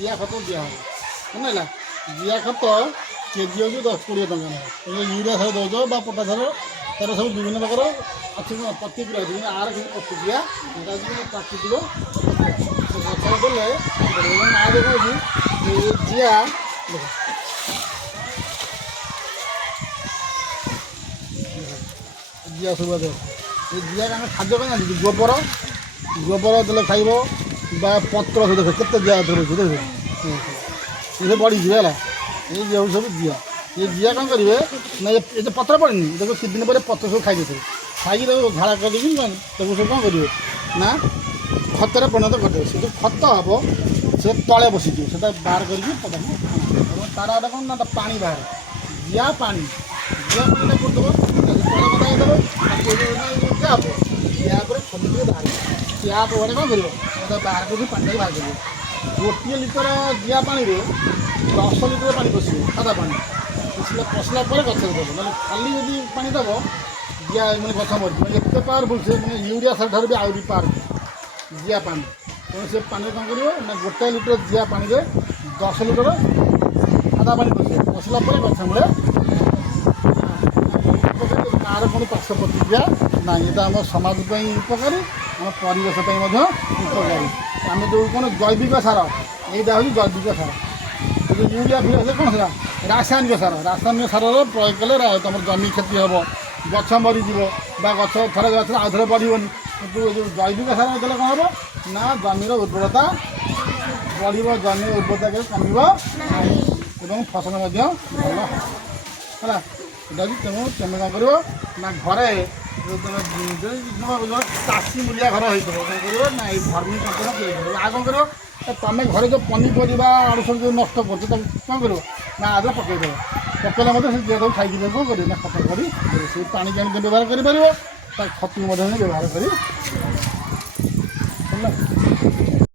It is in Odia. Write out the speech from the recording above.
ଜିଆ ଖତ ଦିଆହେବ ହେଲା। ଜିଆ ଖତ କେଜି ହେଉଛି 10-20 ଟଙ୍କା ନେବ। ତୁମେ ୟୁରିଆ ସାର ଦେଉଛ ବା ପଟା ସାର, ତା'ର ସବୁ ବିଭିନ୍ନ ପ୍ରକାର ଅଛି ପ୍ରତିକ୍ରିୟା ଅଛି, କିନ୍ତୁ ଆର କିଛି ପ୍ରତିକ୍ରିୟା ଏଇଟା ହେଉଛି ପ୍ରାକୃତିକ ଗଛରେ ଦେଲେ ଏବଂ ଆ ଦେଖାଉଛି ଜିଆ ଦେଖ ଜିଆ ସବୁ ଦେବ। এই ଜିଆକୁ ଆମେ ଖାଦ୍ୟ ପାଇଁ ଜାଣିଛୁ ଗୋବର ଦେଲେ ଖାଇବ ବା ପତ୍ର ସବୁ ଦେଖ କେତେ ଜିଆ ଧରୁଛି ଦେଖ ସେ ବଢ଼ିଯିବେ ହେଲା। ଏଇ ଯେଉଁ ସବୁ ଜିଆ, ଏ ଜିଆ କ'ଣ କରିବେ ନା ଏ ଯେ ପତ୍ର ପଡ଼ିନି ଦେଖ କିଛି ଦିନ ପରେ ପତ୍ର ସବୁ ଖାଇଦେଇଥିବେ, ଖାଇକି ତାକୁ ଝାଡ଼ା କରିଦେଇକି ତାକୁ ସବୁ କ'ଣ କରିବେ ନା ଖତରେ ପରିଣତ କରିଦେବେ। ସେ ଯେଉଁ ଖତ ହେବ ସେ ତଳେ ବସିଯିବ, ସେଟା ବାହାର କରିକି ପଦାକୁ ଏବଂ ତା'ର ଗୋଟେ କ'ଣ ନା ପାଣି ବାହାରେ ଜିଆ ପାଣିଟା କରିଦେବ ତଳେ ବଦାଇ ଦେବ ଟ୍ୟାପ୍ ଟ୍ୟାପ୍ରେ ଖୋଲିକି ବାହାରିବ। ଟ୍ୟାପ୍ ଗୋଟେ କ'ଣ କରିବ ସେଟା ବାହାର କରିକି ପାଣିଟାକୁ ବାହାର କରିବ। ଗୋଟିଏ ଲିଟର ଜିଆ ପାଣିରେ 10 ଲିଟର ପାଣି ପଶିବ, ସାଦା ପାଣି ପଶିଲା ପରେ ଗଛରେ ଦେବ। ମାନେ ଖାଲି ଯଦି ପାଣି ଦେବ ଜିଆ ମାନେ ଗଛ ମରିଯିବ। ମାନେ ଏତେ ପାୱାରଫୁଲ୍ ସେ, ମାନେ ୟୁରିଆ ସାର ଠାରୁ ବି ଆହୁରି ପାୱାରଫୁଲ୍ ଜିଆ ପାଣି। ତେଣୁ ସେ ପାଣିରେ କ'ଣ କରିବ ନା ଗୋଟାଏ ଲିଟର ଜିଆ ପାଣିରେ 10 ଲିଟର ସାଦା ପାଣି ପଶିବ। ପଶିଲା ପରେ ଗଛ ମୂଳେ ତାର କ'ଣ ପାର୍ଶ୍ୱ ପ୍ରତିକ୍ରିୟା ନାହିଁ। ଏଇଟା ଆମ ସମାଜ ପାଇଁ ଉପକାରୀ, ଆମ ପରିବେଶ ପାଇଁ ମଧ୍ୟ ଉପକାରୀ। ଆମେ ଯେଉଁ କ'ଣ ଜୈବିକ ସାର, ଏଇଟା ହେଉଛି ଜୈବିକ ସାର। ଯେଉଁ ୟୁରିଆ ଫିରିଆ ହେଲେ କ'ଣ ସେଟା ରାସାୟନିକ ସାର। ରାସାୟନିକ ସାରର ପ୍ରୟୋଗ କଲେ ତୁମର ଜମି କ୍ଷତି ହେବ, ଗଛ ମରିଯିବ ବା ଗଛ ଥରେ ଗଛରେ ଆଉ ଥରେ ବଢ଼ିବନି। କିନ୍ତୁ ଏ ଯେଉଁ ଜୈବିକ ସାର ଦେଲେ କ'ଣ ହେବ ନା ଜମିର ଉର୍ବରତା ବଢ଼ିବ, ଜମିର ଉର୍ବରତା କମିବ ନାହିଁ ଏବଂ ଫସଲ ମଧ୍ୟ ଭଲ ହେଲା। ଏଇଟା ବି ତେଣୁ ତୁମେ କ'ଣ କରିବ ନା ଘରେ ତୁମେ ଚାଷୀ ମୂଲିଆ ଘର ହେଇଥିବ କ'ଣ କରିବ ନା ଏଇ ଭର୍ମି କମ୍ପୋଷ୍ଟ ତିଆରି କରିବ। ଆଉ କ'ଣ କରିବ ତୁମେ ଘରେ ଯେଉଁ ପନିପରିବା ଆଳୁ ସବୁ ଯେଉଁ ନଷ୍ଟ କରୁଛ ତାକୁ କ'ଣ କରିବ ନା ଆଦରେ ପକାଇଦେବ। ପକାଇଲେ ମଧ୍ୟ ସେ ଜିଆଟାକୁ ଖାଇକି ଦେବ କ'ଣ କରିବ ନା ଖତ କରି ସେ ପାଣି କେମିତି ବ୍ୟବହାର କରିପାରିବ, ତା ଖତକୁ ମଧ୍ୟ ବ୍ୟବହାର କରି ହେଲା।